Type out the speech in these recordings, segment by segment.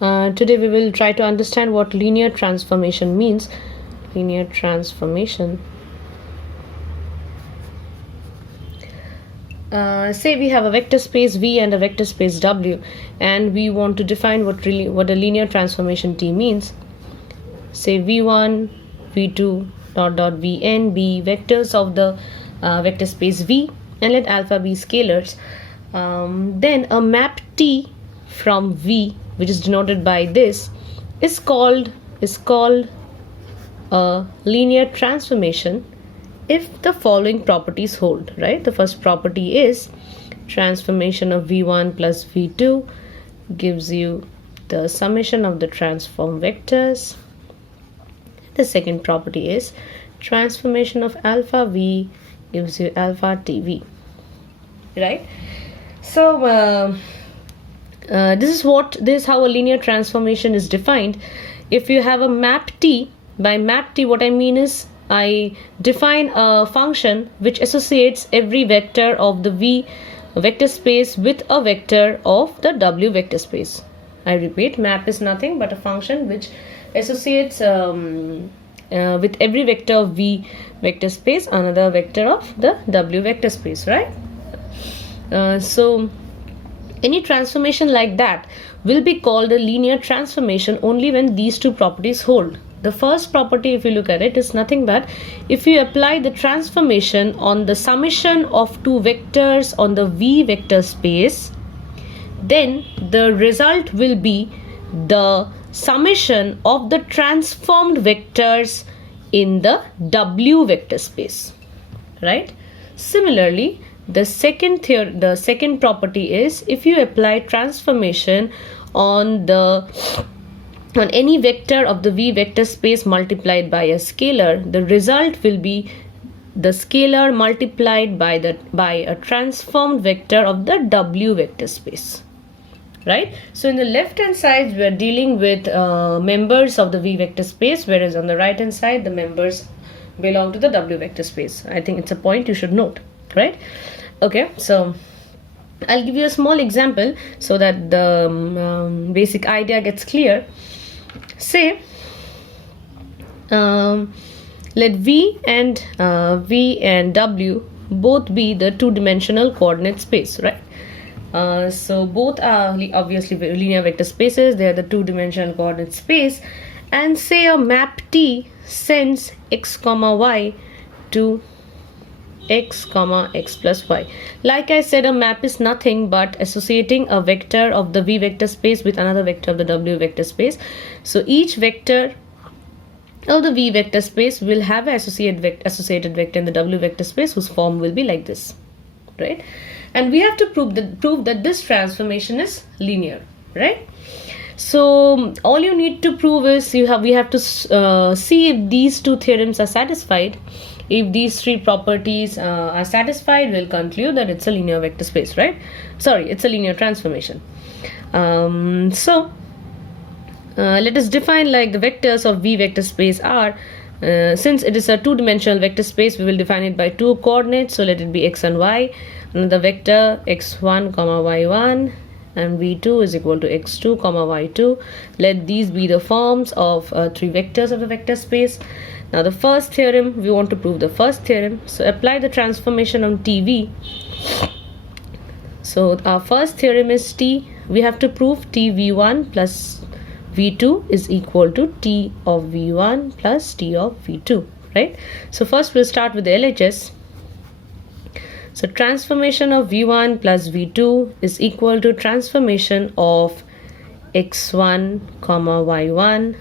Today we will try to understand what linear transformation means. Linear transformation. Say we have a vector space V and a vector space W, and we want to define what a linear transformation T means. Say V1, V2, Vn be vectors of the vector space V, and let alpha be scalars. Then a map T from V, which is denoted by this, is called a linear transformation if the following properties hold, right? The first property is transformation of V1 plus V2 gives you the summation of the transform vectors. The second property is transformation of alpha V gives you alpha TV, right? So this is how a linear transformation is defined. If you have a map T, by map T what I mean is I define a function which associates every vector of the V vector space with a vector of the W vector space. I repeat, map is nothing but a function which associates with every vector of V vector space another vector of the W vector space, right? So any transformation like that will be called a linear transformation only when these two properties hold. The first property, if you look at it, is nothing but if you apply the transformation on the summation of two vectors on the V vector space, then the result will be the summation of the transformed vectors in the W vector space, right? Similarly, the second property is if you apply transformation on any vector of the V vector space multiplied by a scalar, the result will be the scalar multiplied by a transformed vector of the W vector space, right? So in the left hand side we are dealing with members of the V vector space, whereas on the right hand side the members belong to the W vector space. I think it's a point you should note, right? Okay, so I'll give you a small example so that the basic idea gets clear. Say let V and W both be the two-dimensional coordinate space, right? So both are obviously linear vector spaces. They are the two-dimensional coordinate space, and say a map T sends x comma y to x comma x plus y. Like I said, a map is nothing but associating a vector of the V vector space with another vector of the W vector space. So each vector of the V vector space will have an associated vector in the W vector space whose form will be like this, right? And we have to prove that this transformation is linear, right? So all you need to prove is we have to see if these two theorems are satisfied. If these three properties are satisfied, we'll conclude that it's a linear vector space, right? Sorry, it's a linear transformation. So let us define like the vectors of V vector space are, since it is a two-dimensional vector space, we will define it by two coordinates. So let it be x and y. Another vector x1 comma y1 and v2 is equal to x2 comma y2. Let these be the forms of three vectors of the vector space. Now the first theorem, we want to prove the first theorem. So apply the transformation on TV. So our first theorem is T. We have to prove T V1 plus V2 is equal to T of V1 plus T of V2, right? So first we'll start with the LHS. So transformation of V1 plus V2 is equal to transformation of x1 comma y1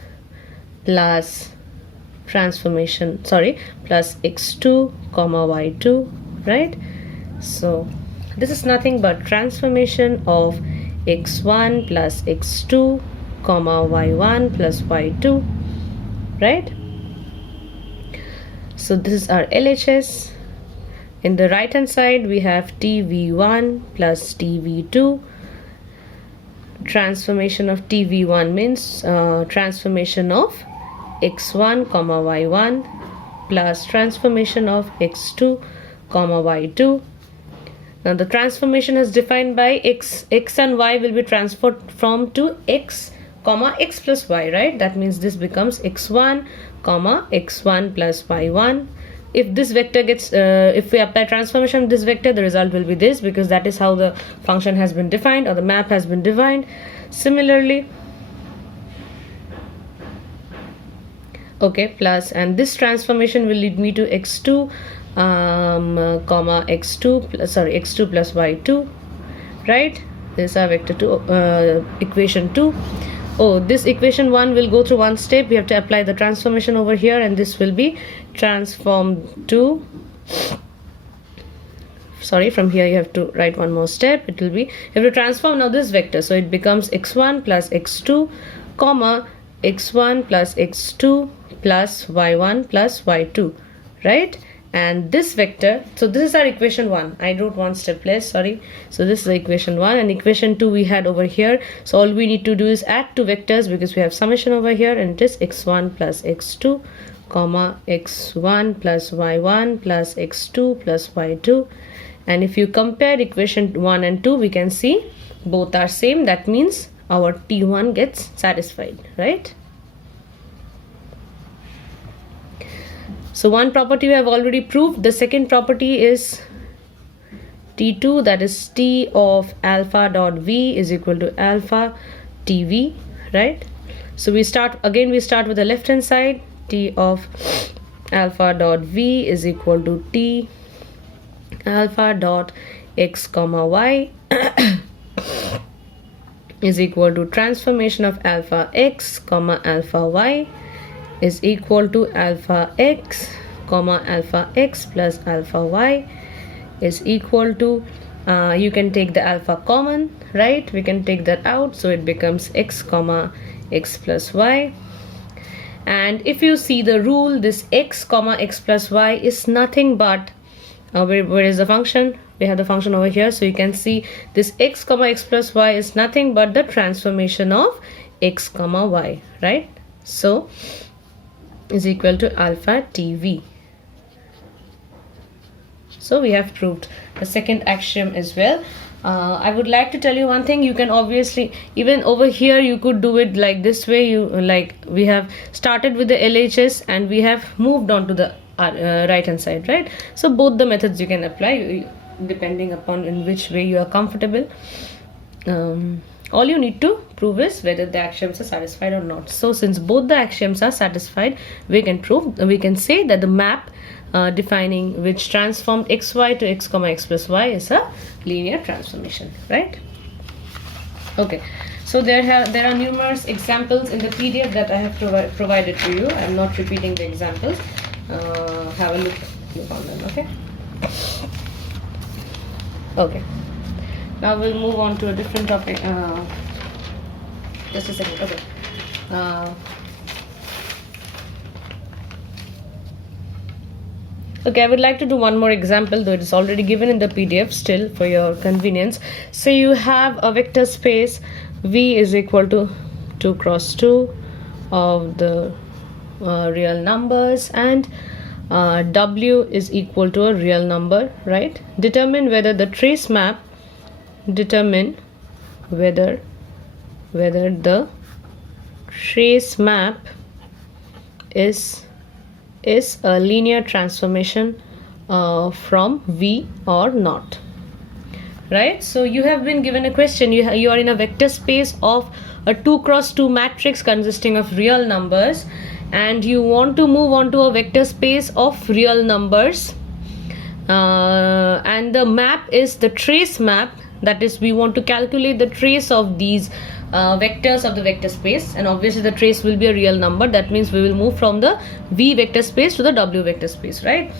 plus plus x2 comma y2, right? So this is nothing but transformation of x1 plus x2 comma y1 plus y2, right? So this is our LHS. In the right hand side we have TV1 plus TV2. Transformation of TV1 means transformation of x1 comma y1 plus transformation of x2 comma y2. Now the transformation is defined by x and y will be transferred from to x comma x plus y, right? That means this becomes x1 comma x1 plus y1. If this vector gets if we apply transformation of this vector, the result will be this, because that is how the function has been defined, or the map has been defined. Similarly, okay, plus, and this transformation will lead me to x2 comma x2 plus y2, right? This is our vector 2 equation 2. Oh, this equation 1 will go through one step. We have to apply the transformation over here, and this will be transformed to, sorry, from here you have to write one more step. It will be, you have to transform now this vector, so it becomes x1 plus x2 comma x1 plus x2 plus y1 plus y2, right? And this vector, so this is our equation 1. I wrote one step less, sorry. So this is the equation 1, and equation 2 we had over here. So all we need to do is add two vectors, because we have summation over here, and it is x1 plus x2 comma x1 plus y1 plus x2 plus y2. And if you compare equation 1 and 2, we can see both are same. That means our T1 gets satisfied, right? So one property we have already proved. The second property is T2, that is T of alpha dot V is equal to alpha TV, right? So we start with the left hand side. T of alpha dot V is equal to T alpha dot x comma y is equal to transformation of alpha x comma alpha y is equal to alpha x comma alpha x plus alpha y is equal to, you can take the alpha common, right? We can take that out, so it becomes x comma x plus y. And if you see the rule, this x comma x plus y is nothing but, where is the function? We have the function over here, so you can see this x comma x plus y is nothing but the transformation of x comma y, right? So is equal to alpha TV. So we have proved the second axiom as well. I would like to tell you one thing. You can obviously, even over here, you could do it like this way. We have started with the LHS and we have moved on to the right hand side, right? So both the methods you can apply depending upon in which way you are comfortable. All you need to prove is whether the axioms are satisfied or not. So since both the axioms are satisfied, we can say that the map defining which transformed xy to x comma x plus y is a linear transformation, right? Okay, so there are numerous examples in the PDF that I have provided to you. I'm not repeating the examples. Have a look on them. Okay, now we'll move on to a different topic. Just a second. Okay. Okay, I would like to do one more example, though it is already given in the PDF, still for your convenience. So you have a vector space V is equal to 2 cross 2 of the real numbers, and W is equal to a real number, right? Determine whether the trace map, whether the trace map is a linear transformation from V or not, right? So you have been given a question. You are in a vector space of a 2 cross 2 matrix consisting of real numbers, and you want to move on to a vector space of real numbers, and the map is the trace map. That is, we want to calculate the trace of these vectors of the vector space, and obviously the trace will be a real number. That means we will move from the V vector space to the W vector space, right?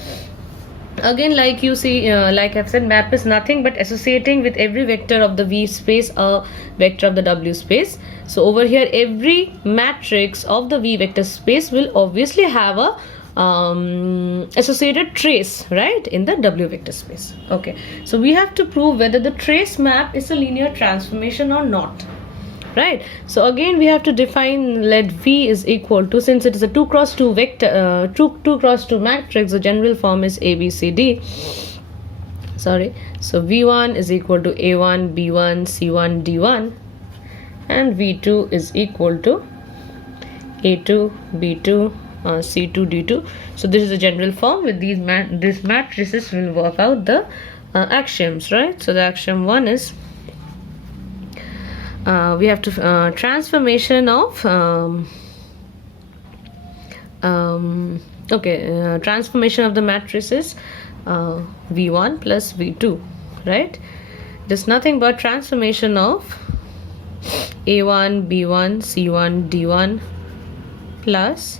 Again, like you see, like I've said, map is nothing but associating with every vector of the V space a vector of the W space. So over here, every matrix of the V vector space will obviously have a associated trace, right, in the W vector space. Okay, so we have to prove whether the trace map is a linear transformation or not, right? So again, we have to define, let V is equal to, since it is a 2 cross 2 vector, 2 cross 2 matrix, the general form is ABCD. Sorry, so V1 is equal to A1 B1 C1 D1, and v2 is equal to a2 b2 c2 d2. So this is a general form. With these matrices will work out the axioms, right? So the axiom 1 is we have to transformation of transformation of the matrices v1 plus v2, right? It is nothing but transformation of a1 b1 c1 d1 plus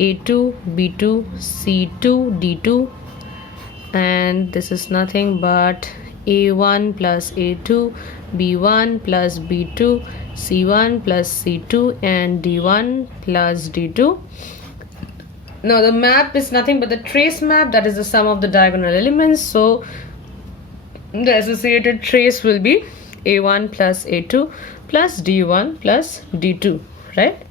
a2 b2 c2 d2, and this is nothing but a1 plus a2 b1 plus b2 c1 plus c2 and d1 plus d2. Now the map is nothing but the trace map, that is the sum of the diagonal elements. So the associated trace will be a1 plus a2 plus d1 plus d2, right?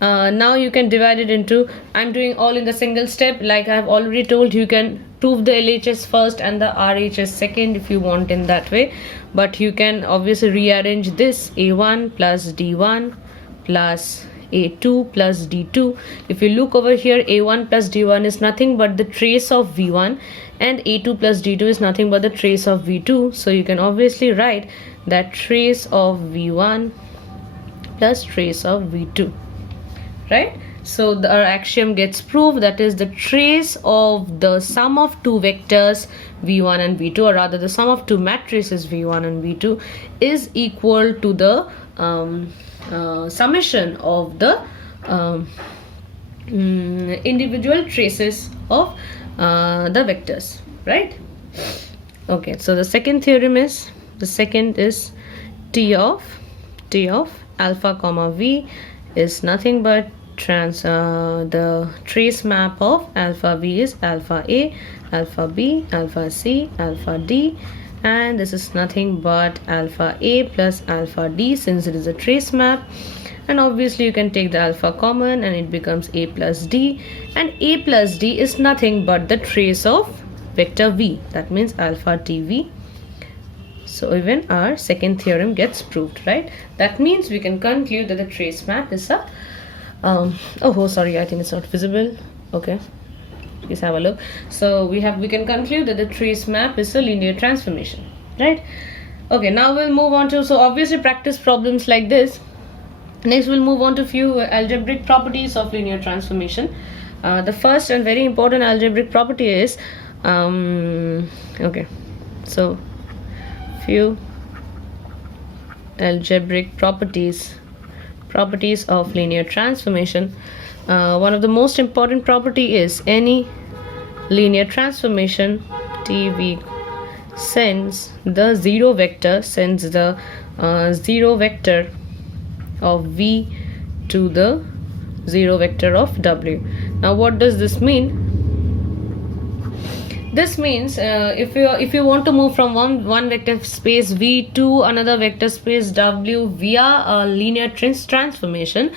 Now you can divide it into, I'm doing all in the single step. Like I have already told, you can prove the LHS first and the RHS second if you want in that way, but you can obviously rearrange this a1 plus d1 plus a2 plus d2. If you look over here, a1 plus d1 is nothing but the trace of v1 and a2 plus d2 is nothing but the trace of v2. So you can obviously write that trace of v1 plus trace of v2, right? So our axiom gets proved, that is the trace of the sum of two vectors v1 and v2, or rather the sum of two matrices v1 and v2 is equal to the summation of the individual traces of the vectors, right? Okay, so the second is t of alpha comma v is nothing but the trace map of alpha v is alpha a, alpha b, alpha c, alpha d, and this is nothing but alpha a plus alpha d, since it is a trace map. And obviously you can take the alpha common and it becomes a plus d, and a plus d is nothing but the trace of vector v, that means alpha tv. So even our second theorem gets proved, right? That means we can conclude that the trace map is a sorry, I think it's not visible. Okay, please have a look. So we can conclude that the trace map is a linear transformation, right? Okay, now we'll move on to, so obviously practice problems like this. Next we'll move on to few algebraic properties of linear transformation. The first and very important algebraic property is so few algebraic properties of linear transformation. One of the most important property is any linear transformation TV sends the zero vector of v to the zero vector of w. Now what does this mean? This means if you want to move from one vector space v to another vector space w via a linear transformation,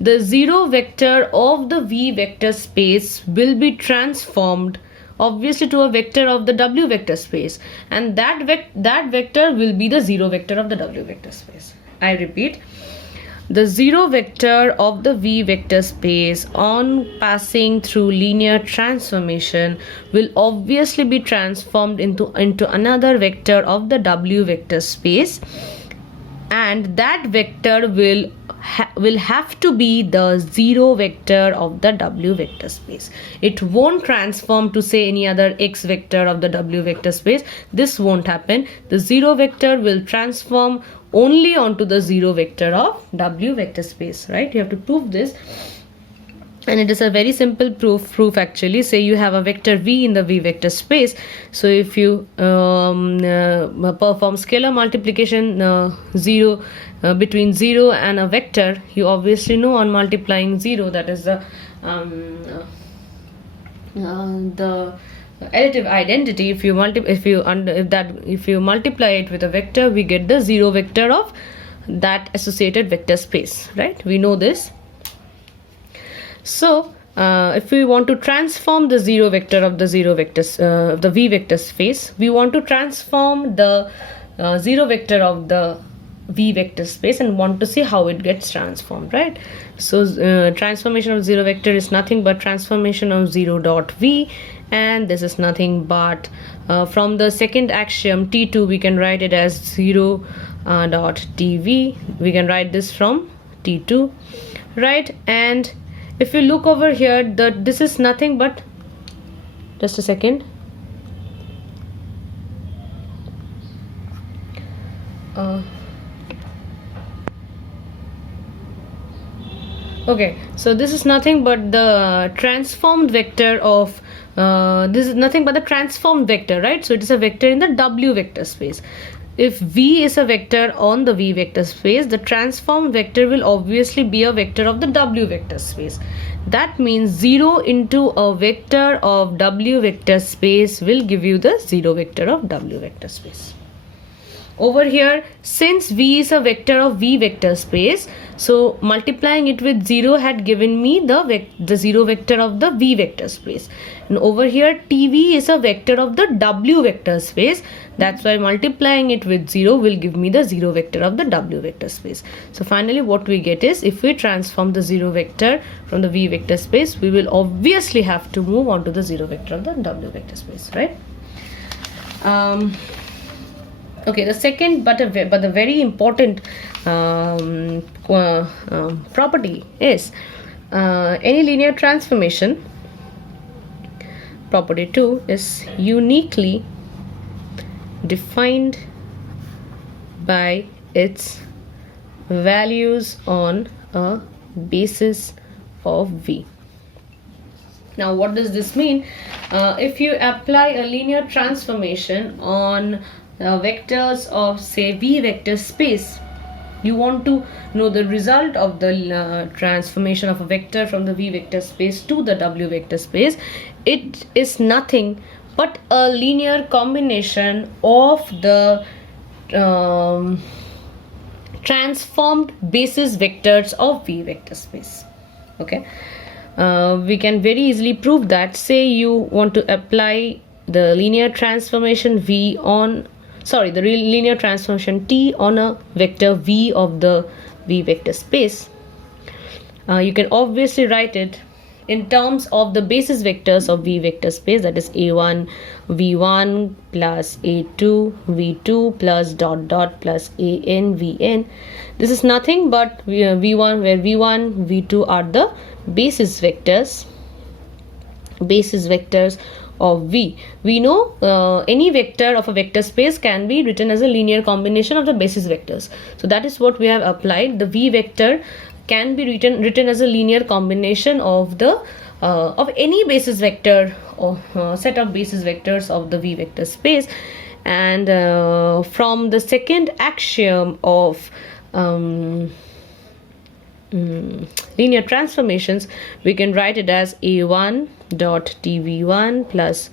the zero vector of the v vector space will be transformed obviously to a vector of the w vector space, and that vector will be the zero vector of the w vector space. I repeat, the zero vector of the v vector space on passing through linear transformation will obviously be transformed into another vector of the w vector space, and that vector will have to be the zero vector of the w vector space. It won't transform to say any other x vector of the w vector space. This won't happen. The zero vector will transform only onto the zero vector of w vector space, right? You have to prove this, and it is a very simple proof actually. Say you have a vector v in the v vector space. So if you perform scalar multiplication between 0 and a vector, you obviously know on multiplying 0, that is the additive identity. If you multiply it with a vector, we get the zero vector of that associated vector space, right? We know this. So if we want to transform the zero vector of the v vector space, we want to transform the zero vector of the V vector space and want to see how it gets transformed, right? So transformation of 0 vector is nothing but transformation of 0 dot V, and this is nothing but from the second axiom T2 we can write it as 0 dot dV. We can write this from T2, right? And if you look over here, this is nothing but, just a second, okay, so this is nothing but the transformed vector of this is nothing but the transformed vector, right? So it is a vector in the W vector space. If V is a vector on the V vector space, the transformed vector will obviously be a vector of the W vector space. That means 0 into a vector of W vector space will give you the 0 vector of W vector space. Over here, since V is a vector of V vector space, so multiplying it with 0 had given me the 0 vector of the V vector space. And over here, TV is a vector of the W vector space. That's why multiplying it with 0 will give me the 0 vector of the W vector space. So finally what we get is, if we transform the 0 vector from the V vector space, we will obviously have to move on to the 0 vector of the W vector space, right? Okay, the second but the very important property is any linear transformation, property 2, is uniquely defined by its values on a basis of V. Now what does this mean? If you apply a linear transformation on vectors of, say, V vector space, you want to know the result of the transformation of a vector from the V vector space to the W vector space. It is nothing but a linear combination of the transformed basis vectors of V vector space. Okay, we can very easily prove that. Say you want to apply the linear transformation V on, sorry, the linear transformation T on a vector V of the V vector space. You can obviously write it in terms of the basis vectors of V vector space, that is A1 V1 plus A2 V2 plus dot dot plus AN Vn. This is nothing but V1, where V1 V2 are the basis vectors of V. We know any vector of a vector space can be written as a linear combination of the basis vectors. So that is what we have applied. The V vector can be written as a linear combination of the of any basis vector or set of basis vectors of the V vector space. And from the second axiom of linear transformations, we can write it as A1 dot TV1 plus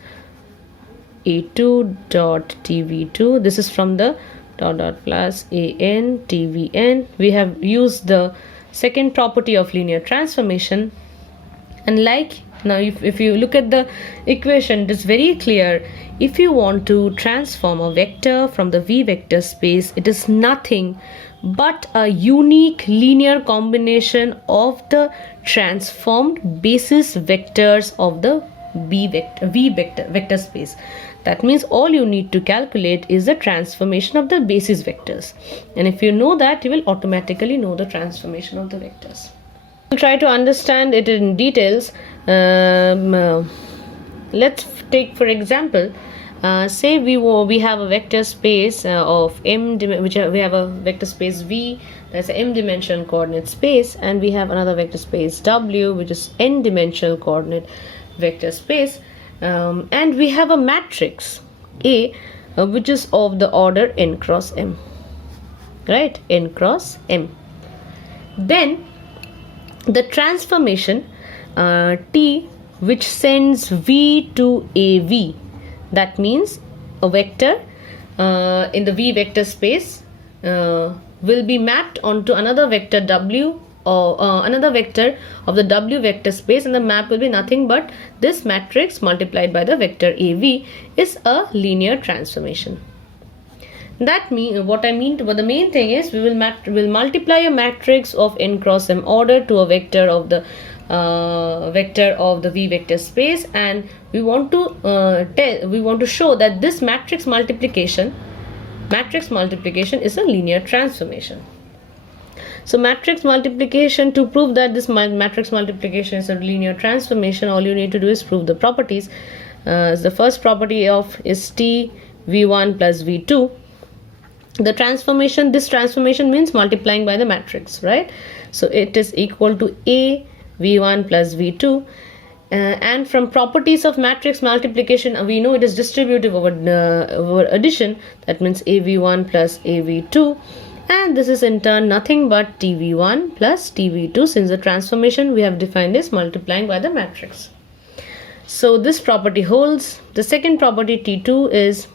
A2 dot TV2. This is from the dot dot plus AN TVN. We have used the second property of linear transformation. And like now, if you look at the equation, it is very clear. If you want to transform a vector from the V vector space, it is nothing but a unique linear combination of the transformed basis vectors of the V vector space. That means all you need to calculate is the transformation of the basis vectors, and if you know that, you will automatically know the transformation of the vectors. We'll try to understand it in details. Let's take, for example, say we have a vector space of m, which we have a vector space V, that's an m-dimensional coordinate space, and we have another vector space W, which is n-dimensional coordinate vector space, and we have a matrix A, which is of the order n cross m, right? N cross m. Then the transformation T, which sends V to AV, that means a vector in the V vector space will be mapped onto another vector W, or another vector of the W vector space, and the map will be nothing but this matrix multiplied by the vector AV, is a linear transformation. That mean what I mean. But the main thing is we will multiply a matrix of n cross m order to a vector of the V vector space, and we want to show that this matrix multiplication is a linear transformation. So matrix multiplication, to prove that this matrix multiplication is a linear transformation, all you need to do is prove the properties. The first property is T V1 plus V2. This transformation means multiplying by the matrix, right? So it is equal to A V1 plus V2. And from properties of matrix multiplication, we know it is distributive over addition. That means AV1 plus AV2, and this is in turn nothing but TV1 plus TV2, since the transformation we have defined is multiplying by the matrix. So this property holds. The second property, T2, is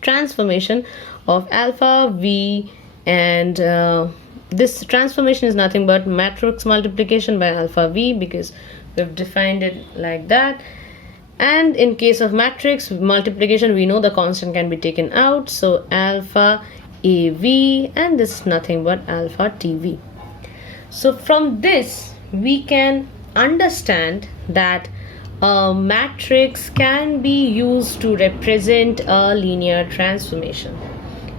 transformation of alpha V, and this transformation is nothing but matrix multiplication by alpha V, because we've defined it like that. And in case of matrix multiplication, we know the constant can be taken out, so alpha AV, and this is nothing but alpha TV. So from this we can understand that a matrix can be used to represent a linear transformation.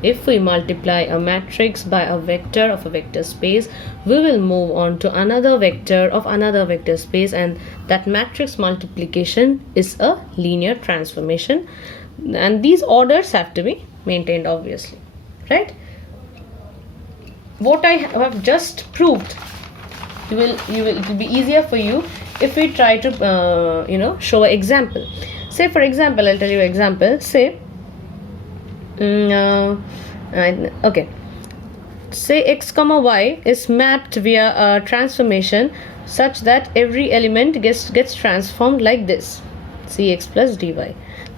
If we multiply a matrix by a vector of a vector space, we will move on to another vector of another vector space, and that matrix multiplication is a linear transformation, and these orders have to be maintained, obviously, right? What I have just proved, it will be easier for you if we try to show an example. Say, for example, I'll tell you an example. Say okay, say x comma y is mapped via a transformation such that every element gets transformed like this, cx plus dy.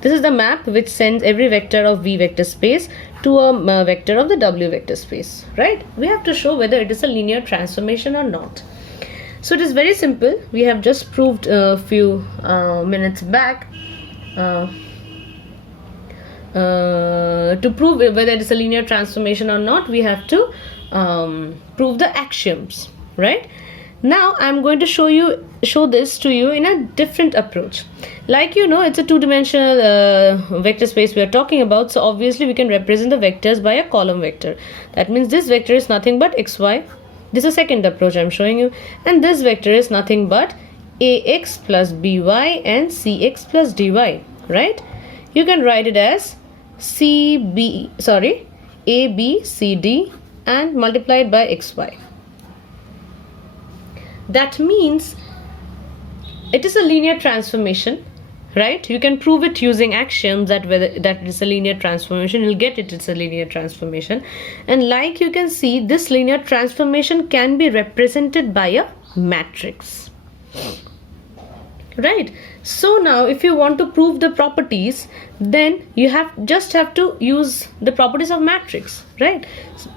This is the map which sends every vector of V vector space to a vector of the W vector space, right? We have to show whether it is a linear transformation or not. So it is very simple. We have just proved a few minutes back. To prove whether it is a linear transformation or not, we have to prove the axioms, right? Now I'm going to show this to you in a different approach. Like, it's a two-dimensional vector space we are talking about, so obviously we can represent the vectors by a column vector. That means this vector is nothing but xy. This is a second approach I'm showing you, and this vector is nothing but ax plus by and cx plus dy, right? You can write it as a, b, c, d, and multiply it by xy. That means it is a linear transformation, right? You can prove it using axioms that whether that is a linear transformation. You'll get it's a linear transformation. And like you can see, this linear transformation can be represented by a matrix, right? So now if you want to prove the properties, then you have to use the properties of matrix, right?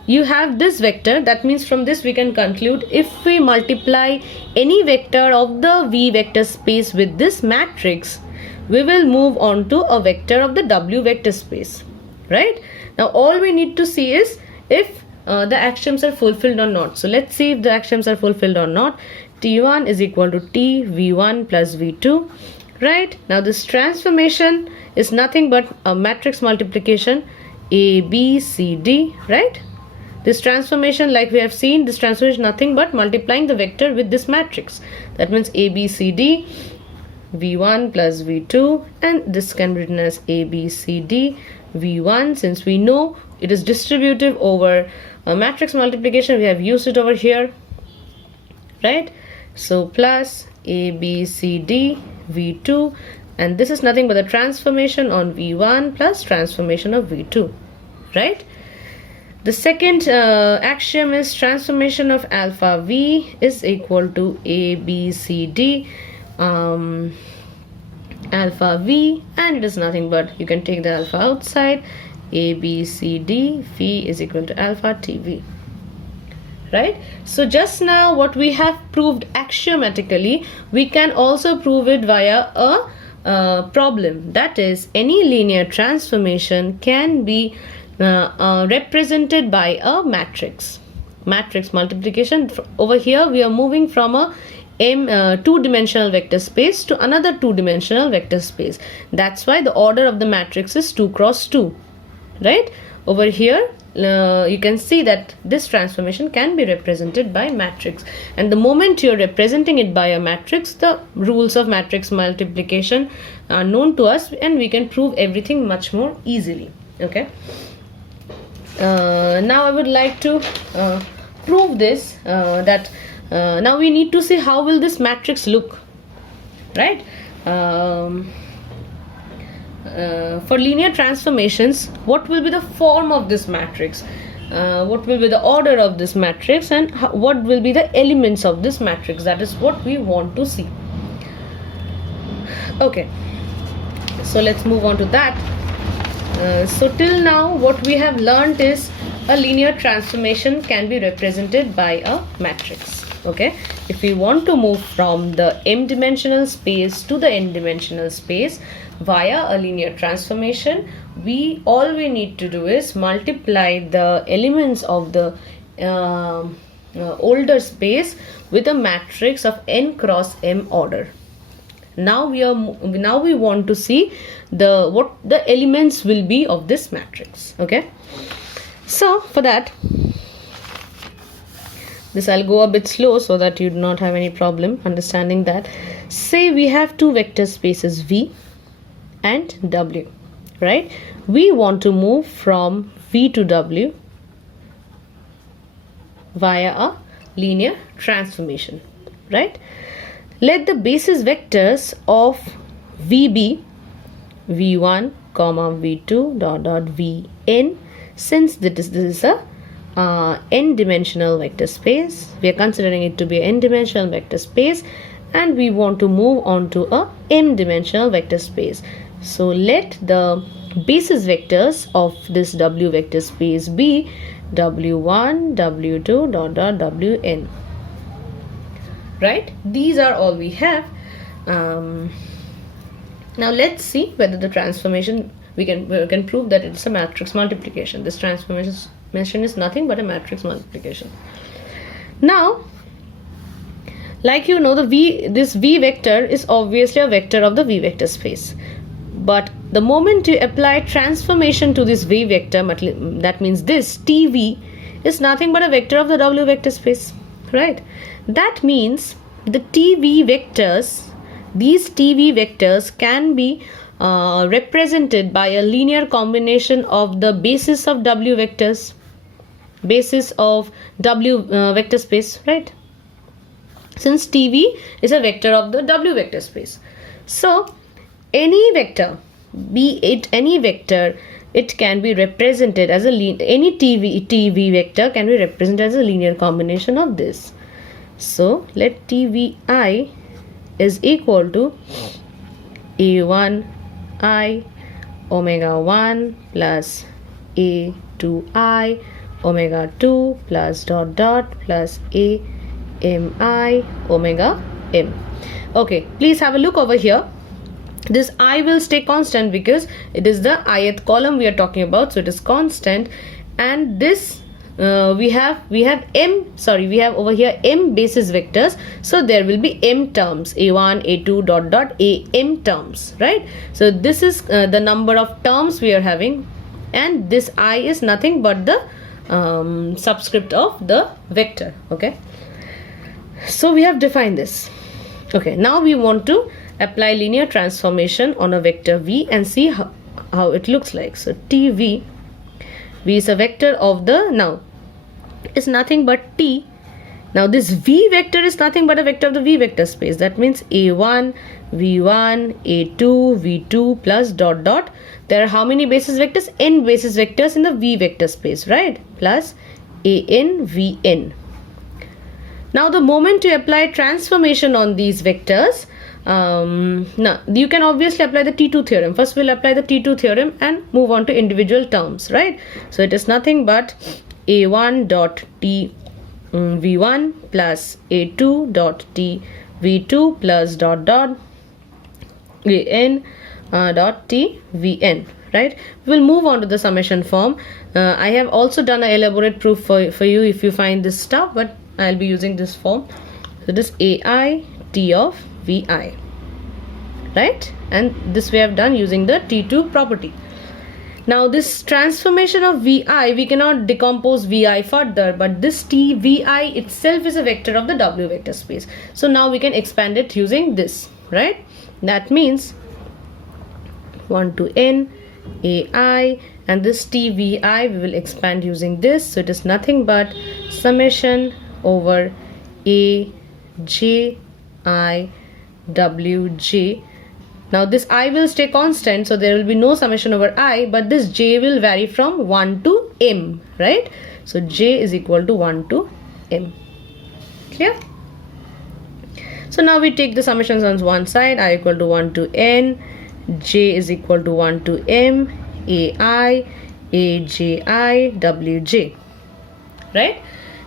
You have this vector. That means from this we can conclude, if we multiply any vector of the V vector space with this matrix, we will move on to a vector of the W vector space, right? Now all we need to see is if the axioms are fulfilled or not. So let's see if the axioms are fulfilled or not. T1 is equal to T V1 plus V2, right? Now this transformation is nothing but a matrix multiplication A, B, C, D, right? This transformation, like we have seen, this transformation is nothing but multiplying the vector with this matrix. That means A, B, C, D, V1 plus V2, and this can be written as A, B, C, D, V1. Since we know it is distributive over a matrix multiplication, we have used it over here, right? So plus A, B, C, D, V2, and this is nothing but the transformation on V1 plus transformation of V2, right? The second axiom is transformation of alpha V is equal to A, B, C, D, alpha V, and it is nothing but, you can take the alpha outside, A, B, C, D, V is equal to alpha TV, right? So just now what we have proved axiomatically, we can also prove it via a problem. That is, any linear transformation can be represented by a matrix multiplication. Over here we are moving from a two-dimensional vector space to another two-dimensional vector space. That's why the order of the matrix is 2 cross 2, right? Over here you can see that this transformation can be represented by matrix, and the moment you're representing it by a matrix, the rules of matrix multiplication are known to us, and we can prove everything much more easily. Okay, now I would like to prove this, that now we need to see how will this matrix look, right? For linear transformations, what will be the form of this matrix, what will be the order of this matrix, and what will be the elements of this matrix? That is what we want to see. Okay, so let's move on to that. So till now what we have learned is a linear transformation can be represented by a matrix. Okay, if we want to move from the m-dimensional space to the n-dimensional space via a linear transformation, all we need to do is multiply the elements of the older space with a matrix of n cross m order. Now we want to see what the elements will be of this matrix. Okay, so for that, this I'll go a bit slow so that you do not have any problem understanding that. Say we have two vector spaces V and W, right? We want to move from V to W via a linear transformation, right? Let the basis vectors of V be V1, V2 dot Vn. Since this is a n-dimensional vector space, we are considering it to be an n-dimensional vector space, and we want to move on to a m-dimensional vector space. So let the basis vectors of this W vector space be W1, W2 dot Wn. Right? These are all we have. Now let's see whether the transformation we can prove that it's a matrix multiplication. This transformation is nothing but a matrix multiplication. Now, like you know, this V vector is obviously a vector of the V vector space. But the moment you apply transformation to this V vector, that means this TV is nothing but a vector of the W vector space, right? That means the TV vectors, these TV vectors can be represented by a linear combination of the basis of W vectors, basis of W vector space, right? Since TV is a vector of the W vector space. So any vector, be it any vector, it can be represented as any TV vector can be represented as a linear combination of this. So let TVI is equal to A1I omega 1 plus A2I omega 2 plus plus AMI omega M. Okay, please have a look over here. This I will stay constant because it is the ith column we are talking about, so it is constant. And this we have over here m basis vectors, so there will be m terms, a1 a2 am terms, right? So this is the number of terms we are having, and this I is nothing but the subscript of the vector. Okay, so we have defined this. Okay, now we want to apply linear transformation on a vector V and see how it looks like. So TV, V is a vector of the, now is nothing but T. Now this V vector is nothing but a vector of the V vector space. That means A1, V1, A2, V2 plus there are how many basis vectors? N basis vectors in the V vector space, right? Plus AN, VN. Now the moment you apply transformation on these vectors, now you can obviously apply the T2 theorem. First we'll apply the T2 theorem and move on to individual terms, right? So it is nothing but A1 dot T V1 plus A2 dot T V2 plus AN dot T Vn, right? We'll move on to the summation form. I have also done an elaborate proof for you if you find this stuff, but I'll be using this form. So this AI T of Vi, right? And this we have done using the T2 property. Now this transformation of Vi, we cannot decompose Vi further, but this T Vi itself is a vector of the W vector space. So now we can expand it using this, right? That means 1 to n AI, and this T Vi we will expand using this. So it is nothing but summation over A J I W J. Now this I will stay constant, so there will be no summation over I, but this J will vary from 1 to M, right? So J is equal to 1 to M. Clear? So now we take the summations on one side. I equal to 1 to N, J is equal to 1 to M, AI, AJI, WJ, right?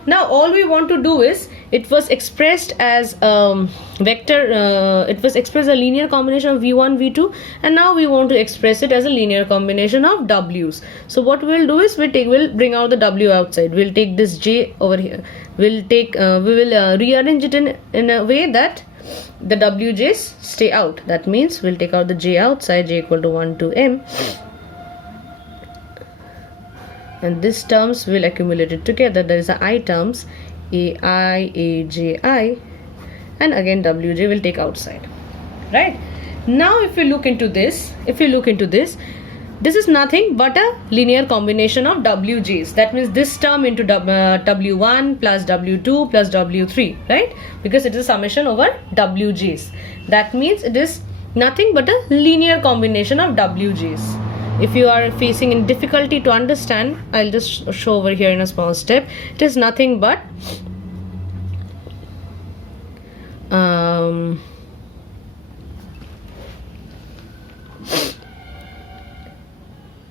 Now all we want to do is, it was expressed as vector, it was expressed a linear combination of V1, V2, and now we want to express it as a linear combination of W's. So what we'll do is, we'll bring out the W outside. We'll take this J over here. We will rearrange it in a way that the WJ's stay out. That means we'll take out the J outside, J equal to 1 to M. And these terms will accumulate it together. There is a I terms, AI, AJI, and again WJ will take outside, right? Now if you look into this, this is nothing but a linear combination of WJs. That means this term into W1 plus W2 plus W3, right? Because it is a summation over WJs. That means it is nothing but a linear combination of WJs. If you are facing in difficulty to understand, I'll just show over here in a small step. It is nothing but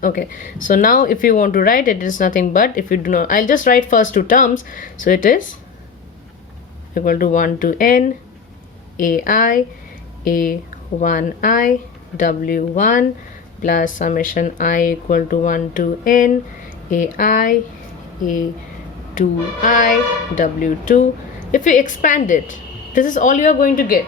okay, so now if you want to write it, is nothing but, if you do not, I'll just write first two terms. So it is equal to 1 to N AI A1I W1 plus summation I equal to 1 to N AI A2I W2. If you expand it, this is all you are going to get,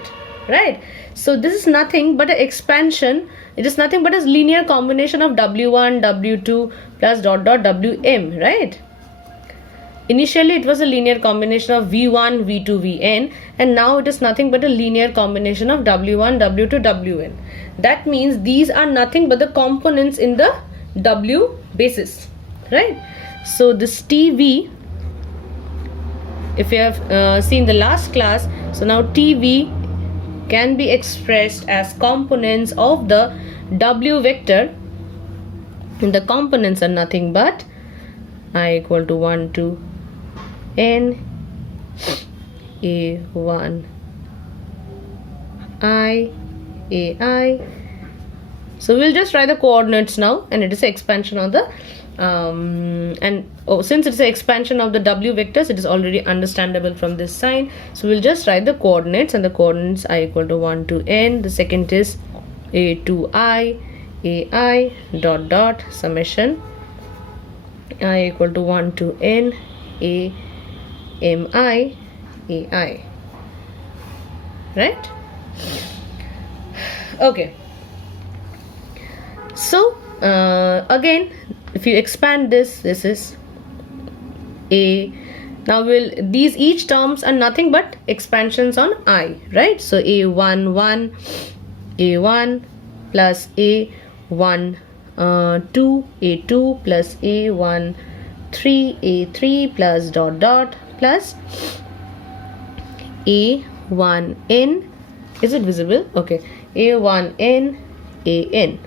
right? So this is nothing but an expansion. It is nothing but a linear combination of W1 W2 plus dot dot Wm, right? Initially it was a linear combination of V1 V2 Vn, and now it is nothing but a linear combination of W1 W2 Wn. That means these are nothing but the components in the W basis, right? So this TV, if you have seen the last class, so now TV can be expressed as components of the W vector, and the components are nothing but I equal to 1 to N A1 I AI. So we'll just write the coordinates now, and it is an expansion of the since it's an expansion of the W vectors, it is already understandable from this sign. So we'll just write the coordinates, and the coordinates I equal to 1 to N. The second is A2I AI dot dot summation I equal to 1 to N A MI AI, right? Okay, so again, if you expand this, this is A. Now these each terms are nothing but expansions on I, right? So A1 1 A1 plus A1 2 A2 plus A1 3 A3 plus dot dot plus A1N. Is it visible? Okay, A1N AN.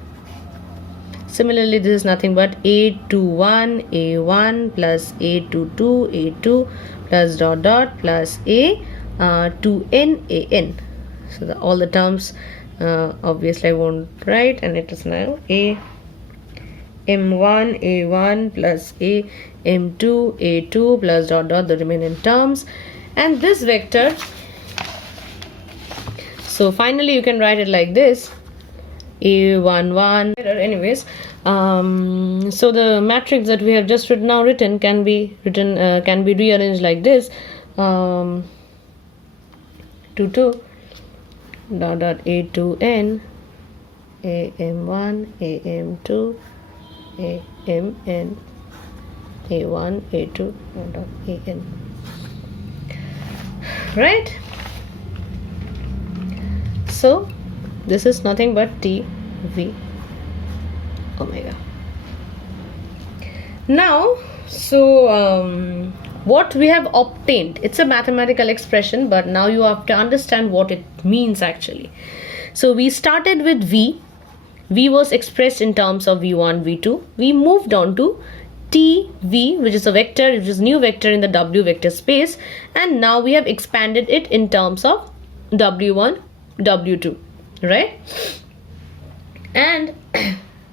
Similarly, this is nothing but A21 A1 plus A22 A2 plus dot dot plus A2N AN. So all the terms obviously I won't write, and it is now A M1 A1 plus A M2 A2 plus dot dot the remaining terms, and this vector. So finally you can write it like this, A11. Anyways, So the matrix that we have just written can be rearranged like this. 2 2 dot dot a2n am1 am2 amn a1 a2 dot an, right? So this is nothing but t v omega. Now, so what we have obtained, it's a mathematical expression, but now you have to understand what it means actually. So we started with v was expressed in terms of v1 v2. We moved on to tv, which is a vector, which is new vector in the w vector space, and now we have expanded it in terms of w1 w2, right? And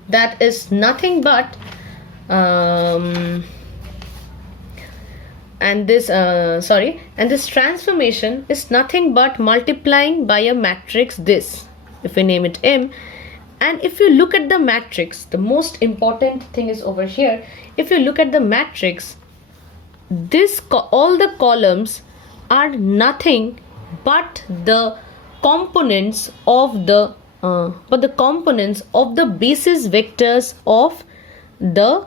that is nothing but and this transformation is nothing but multiplying by a matrix this, if we name it M. And if you look at the matrix, the most important thing is over here. If you look at the matrix, all the columns are nothing but the components of the basis vectors of the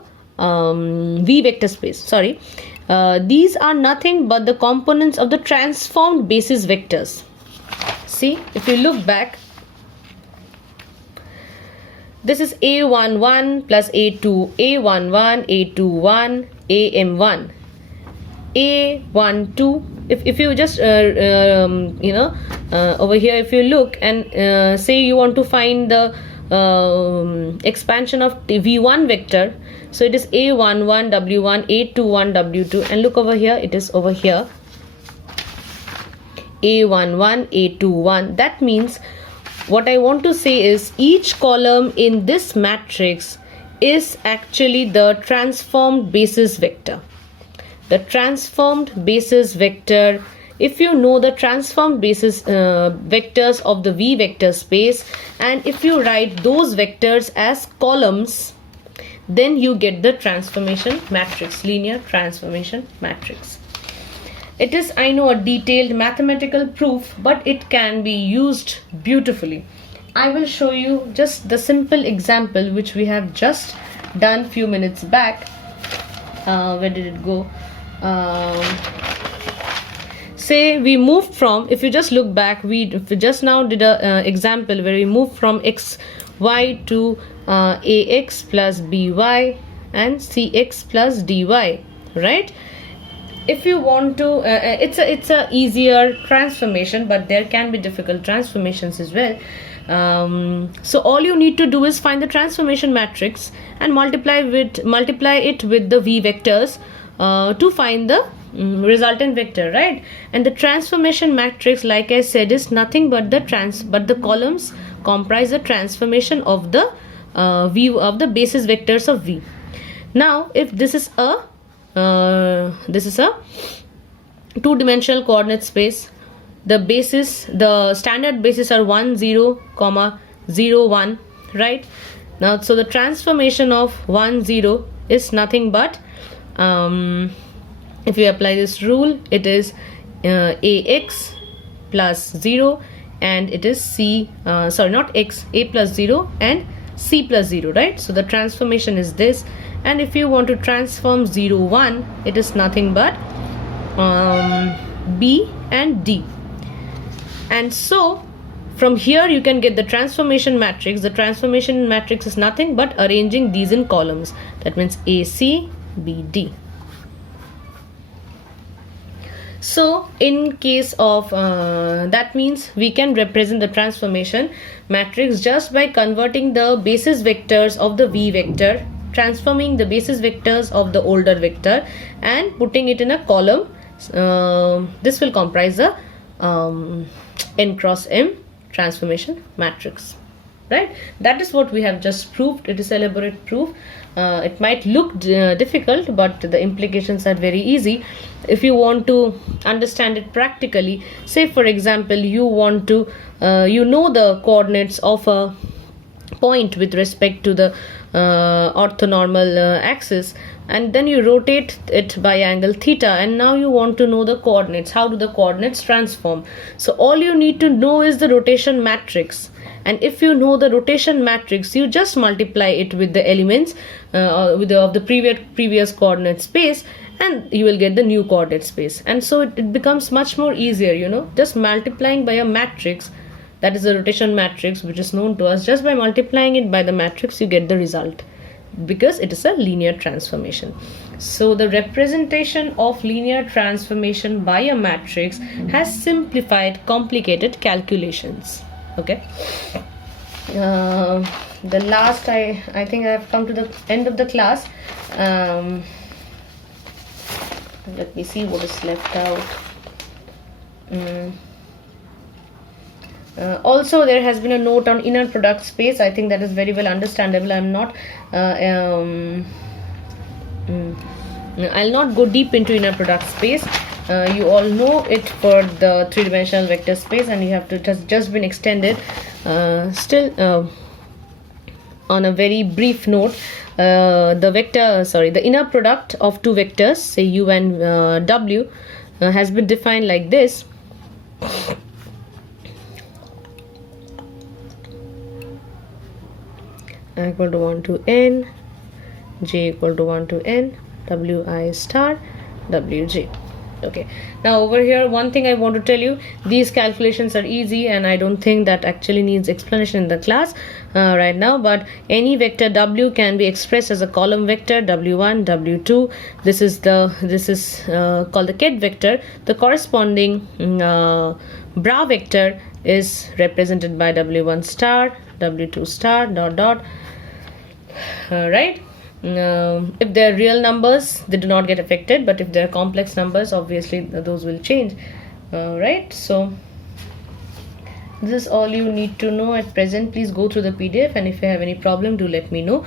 v vector space. Sorry, these are nothing but the components of the transformed basis vectors. See, if you look back, this is a11 plus a2, a11, a21, am1, a12. If you just over here, if you look and say you want to find the expansion of v1 vector, so it is a11 w1, a21 w2, and look over here, it is over here a11 a21. That means what I want to say is each column in this matrix is actually the transformed basis vector. The transformed basis vector, if you know the transformed basis vectors of the v vector space, and if you write those vectors as columns, then you get the transformation matrix, linear transformation matrix. It is, I know, a detailed mathematical proof, but it can be used beautifully. I will show you just the simple example which we have just done few minutes back. Where did it go? Say we moved from, if you just look back, we just now did a example where we moved from xy to ax plus by and cx plus dy, right? If you want to, it's a easier transformation, but there can be difficult transformations as well. So all you need to do is find the transformation matrix and multiply it with the v vectors to find the resultant vector, right? And the transformation matrix, like I said, is nothing but the columns comprise the transformation of the of the basis vectors of v. Now, if this is a two-dimensional coordinate space, the standard bases are 1 0, 0 1, right? Now, so the transformation of 1 0 is nothing but if you apply this rule, it is ax plus 0, and it is a plus 0 and c plus 0, right? So the transformation is this. And if you want to transform 0 1, it is nothing but b and d. And so from here you can get the transformation matrix. The transformation matrix is nothing but arranging these in columns. That means AC, BD. So in case of that means we can represent the transformation matrix just by converting the basis vectors of the v vector, transforming the basis vectors of the older vector and putting it in a column. This will comprise the n cross m transformation matrix, right? That is what we have just proved. It is elaborate proof. It might look difficult, but the implications are very easy. If you want to understand it practically, say for example you want to you know the coordinates of a point with respect to the orthonormal axis, and then you rotate it by angle theta, and now you want to know the coordinates. How do the coordinates transform? So all you need to know is the rotation matrix, and if you know the rotation matrix, you just multiply it with the elements of the previous coordinate space, and you will get the new coordinate space. And so it becomes much more easier, you know, just multiplying by a matrix, that is a rotation matrix which is known to us. Just by multiplying it by the matrix, you get the result, because it is a linear transformation. So the representation of linear transformation by a matrix has simplified complicated calculations. Okay. The last, I think I have come to the end of the class. Let me see what is left out. Also, there has been a note on inner product space. I think that is very well understandable. I'll not go deep into inner product space. You all know it for the three-dimensional vector space, and you have to, it has just been extended. Still, on a very brief note, the inner product of two vectors, say u and w, has been defined like this. I equal to 1 to n, j equal to 1 to n, wi star, wj. Okay, now over here, one thing I want to tell you, these calculations are easy, and I don't think that actually needs explanation in the class right now. But any vector w can be expressed as a column vector, w1, w2. This is called the ket vector. The corresponding bra vector is represented by w1 star, w2 star, dot dot. Right. If they're real numbers, they do not get affected, but if they're complex numbers, obviously those will change. Right. So this is all you need to know at present. Please go through the PDF, and if you have any problem, do let me know.